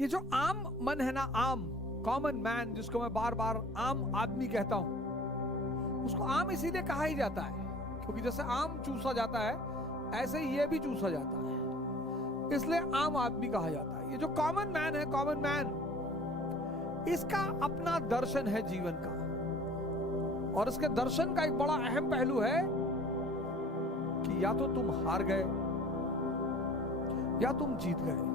ये जो आम मन है ना, आम कॉमन मैन, जिसको मैं बार बार आम आदमी कहता हूं, उसको आम इसीलिए कहा ही जाता है क्योंकि जैसे आम चूसा जाता है ऐसे ही ये भी चूसा जाता है, इसलिए आम आदमी कहा जाता है। ये जो कॉमन मैन है, कॉमन मैन, इसका अपना दर्शन है जीवन का, और इसके दर्शन का एक बड़ा अहम पहलू है कि या तो तुम हार गए या तुम जीत गए।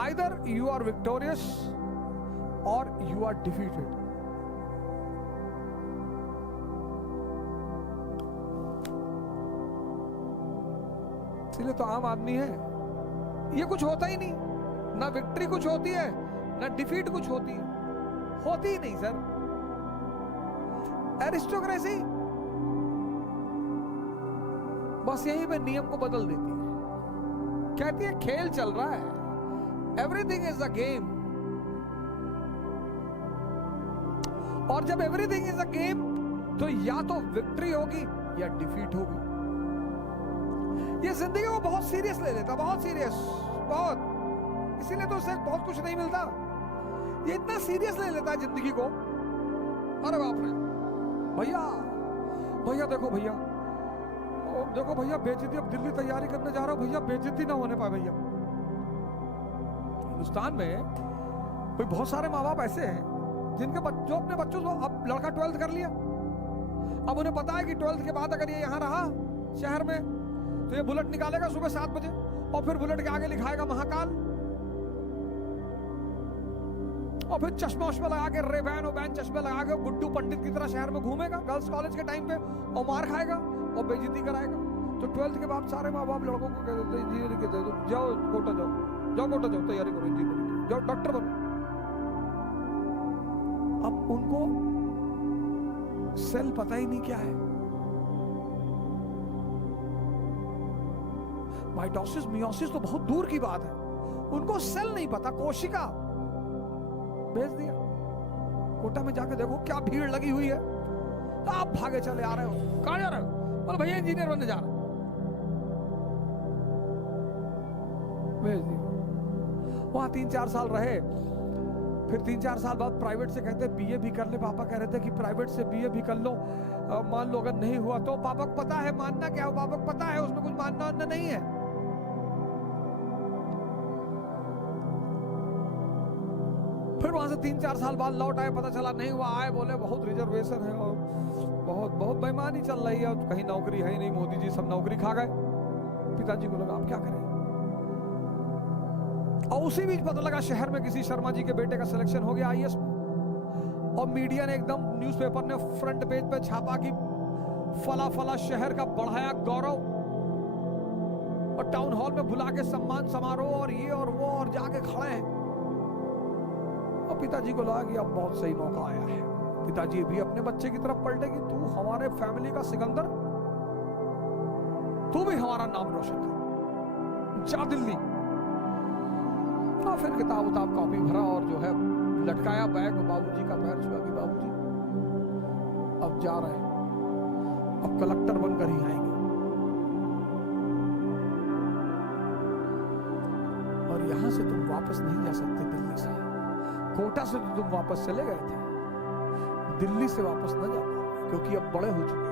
Either you are victorious or you are defeated. इसलिए तो आम आदमी है, ये कुछ होता ही नहीं, ना विक्ट्री कुछ होती है ना डिफीट कुछ होती है, होती ही नहीं सर। एरिस्टोक्रेसी बस यहीं पे नियम को बदल देती है, कहती है खेल चल रहा है, एवरीथिंग इज अ गेम, और जब एवरीथिंग इज अ गेम तो या तो विक्ट्री होगी या डिफीट होगी। ये जिंदगी को बहुत सीरियस ले लेता, बहुत सीरियस, बहुत, इसीलिए तो उसे बहुत कुछ नहीं मिलता। ये इतना सीरियस ले लेता है जिंदगी को, अरे बाप रे, भैया भैया देखो भैया, देखो भैया बेइज्जती, अब दिल्ली तैयारी करने जा रहा हूं भैया, बेइज्जती ना होने पाए भैया। हिंदुस्तान में कोई बहुत सारे माँ बाप ऐसे हैं जिनके जो अपने बच्चों को, अब लड़का 12th कर लिया, अब उन्हें पता है कि 12th के बाद अगर ये यहां रहा शहर में तो ये बुलेट निकालेगा सुबह 7 बजे, और फिर बुलेट के आगे लिखाएगा महाकाल, और फिर चश्मा उश्मा लगा के, रेबैन ओबैन चश्मे लगा के गुड्डू पंडित की तरह शहर में घूमेगा गर्ल्स कॉलेज के टाइम पे, और मार खाएगा और बेइज्जती कराएगा। तो 12th के बाद सारे माँ बाप लड़कों को कह देते हैं इंजीनियरिंग के दे दो, जाओ कोटा जाओ, जाओ कोटा जाओ, तैयारी करो इंजीनियरिंग, जाओ डॉक्टर बनो। अब उनको सेल पता ही नहीं क्या है, माइटोसिस मियोसिस तो बहुत दूर की बात है, उनको सेल नहीं पता, कोशिका। भेज दिया कोटा में, जाके देखो क्या भीड़ लगी हुई है, आप भागे चले आ रहे हो, कहां जा रहे हो, बोले भैया इंजीनियर बनने जा रहे हो, भेज दिया। वहां 3-4 साल रहे, फिर 3-4 साल बाद प्राइवेट से कहते बीए भी कर ले, पापा कह रहे थे कि प्राइवेट से बीए भी कर लो, मान लो अगर नहीं हुआ तो, पापा को पता है मानना क्या है, पापा को पता है उसमें कुछ मानना वानना नहीं है। फिर वहां से 3-4 साल बाद लौट आए, पता चला नहीं हुआ, आए बोले बहुत रिजर्वेशन है और बहुत बहुत बेईमानी चल रही है, कहीं नौकरी है ही नहीं, मोदी जी सब नौकरी खा गए। पिताजी को लगा अब क्या करें, और उसी बीच पता लगा शहर में किसी शर्मा जी के बेटे का सिलेक्शन हो गया आईएएस में, और मीडिया ने एकदम, न्यूज़पेपर ने फ्रंट पेज पे छापा कि फला फला शहर का बढ़ाया गौरव, और टाउन हॉल में बुला के सम्मान समारोह और ये और वो, और जाके खड़े हैं। और पिताजी को लगा कि अब बहुत सही मौका आया है, पिताजी भी अपने बच्चे की तरफ पलटे कि तू हमारे फैमिली का सिकंदर, तू भी हमारा नाम रोशन कर, जा दिल्ली। और फिर किताब उताब कॉपी भरा और जो है लटकाया बैग, बाबूजी का पैर छुआ कि बाबूजी अब जा रहे हैं, अब कलेक्टर बनकर ही आएंगे। और यहां से तुम वापस नहीं जा सकते दिल्ली से, कोटा से तो तुम वापस चले गए थे, दिल्ली से वापस न जा पाओगे क्योंकि अब बड़े हो चुके हो,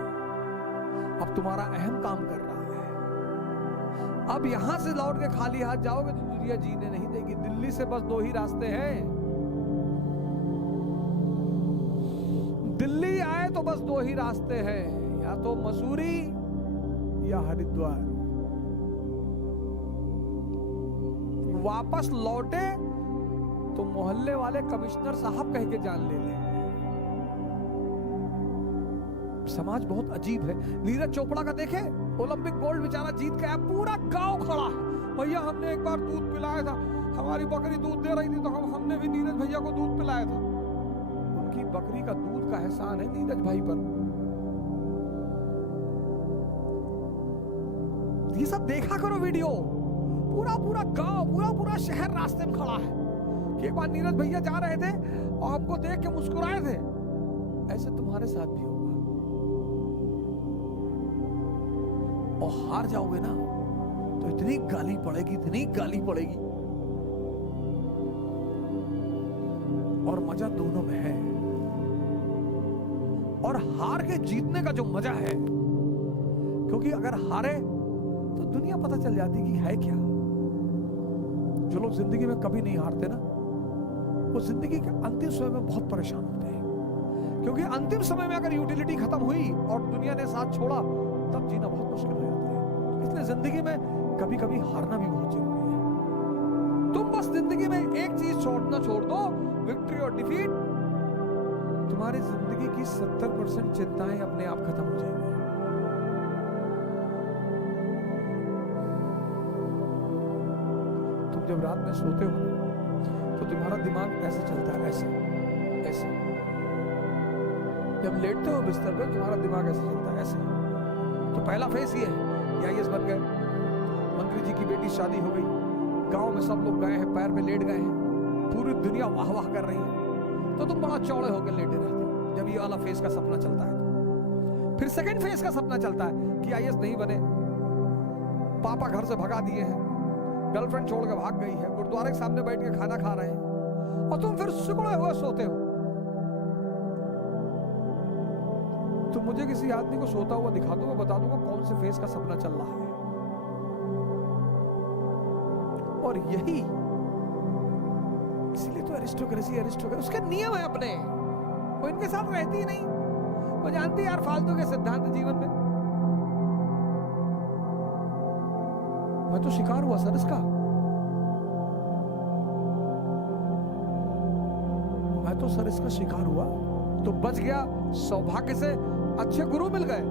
अब तुम्हारा अहम काम कर रहा है। अब यहां से लौट के खाली हाथ जाओगे तो दुनिया जीने नहीं देगी। दिल्ली से बस 2 ही रास्ते हैं, दिल्ली आए तो बस 2 ही रास्ते हैं, या तो मसूरी या हरिद्वार। वापस लौटे तो मोहल्ले वाले कमिश्नर साहब कह के जान ले लें। समाज बहुत अजीब है। नीरज चोपड़ा का देखे, ओलंपिक गोल्ड बेचारा जीत के आया, पूरा गांव खड़ा है, भैया हमने एक बार दूध पिलाया था, हमारी बकरी दूध दे रही थी तो हमने भी नीरज भैया को दूध पिलाया था। उनकी बकरी का दूध का एहसान है नीरज भाई पर। ये सब देखा करो वीडियो, पूरा पूरा गांव, पूरा पूरा शहर रास्ते में खड़ा है कि एक बार नीरज भैया जा रहे थे और हमको देख के मुस्कुराए थे। ऐसे तुम्हारे साथ भी होगा, और हार जाओगे ना तो इतनी गाली पड़ेगी, इतनी गाली पड़ेगी। और मजा दोनों में है। और हार के जीतने का जो मजा है, क्योंकि अगर हारे तो दुनिया पता चल जाती कि है क्या। जो लोग जिंदगी में कभी नहीं हारते ना, वो जिंदगी के अंतिम समय में बहुत परेशान होते हैं, क्योंकि अंतिम समय में अगर यूटिलिटी खत्म हुई और दुनिया ने साथ छोड़ा, तब जीना बहुत मुश्किल हो जाता है। इसलिए जिंदगी में कभी कभी हारना भी बहुत जरूरी है। तुम बस जिंदगी में एक चीज छोड़ना छोड़ दो, विक्ट्री और डिफीट, तुम्हारी जिंदगी की 70% चिंताएं अपने आप खत्म हो जाएंगी। तुम जब रात में सोते हो तो तुम्हारा दिमाग ऐसे चलता है, ऐसे ऐसे। जब लेटते हो बिस्तर पे, तुम्हारा दिमाग ऐसे चलता है, ऐसे। तो पहला फेस ये है, आईएएस बन गए, मंत्री जी की बेटी शादी हो गई, गांव में सब लोग गए हैं, पैर पे लेट गए हैं, पूरी दुनिया वाह वाह कर रही है, तो तुम बड़ा चौड़े होकर लेटे रहते हो जब ये वाला फेस का सपना चलता है। फिर सेकंड फेस का सपना चलता है कि आईएएस नहीं बने, पापा घर से भगा दिए हैं, गर्लफ्रेंड छोड़ के भाग गई है, गुरुद्वारे के सामने बैठ के खाना खा रहे हैं, और तुम फिर सिकुड़े हुए सोते हो। तो मुझे किसी आदमी को सोता हुआ दिखा दो, मैं बता दूंगा कौन से फेस का सपना चल रहा है। और यही इसीलिए तो एरिस्टोक्रेसी उसके नियम है अपने, वो इनके साथ रहती ही नहीं, वो जानती है यार फालतू के सिद्धांत जीवन में। मैं तो शिकार हुआ सर इसका, मैं तो सर इसका शिकार हुआ, तो बच गया, सौभाग्य से अच्छे गुरु मिल गए।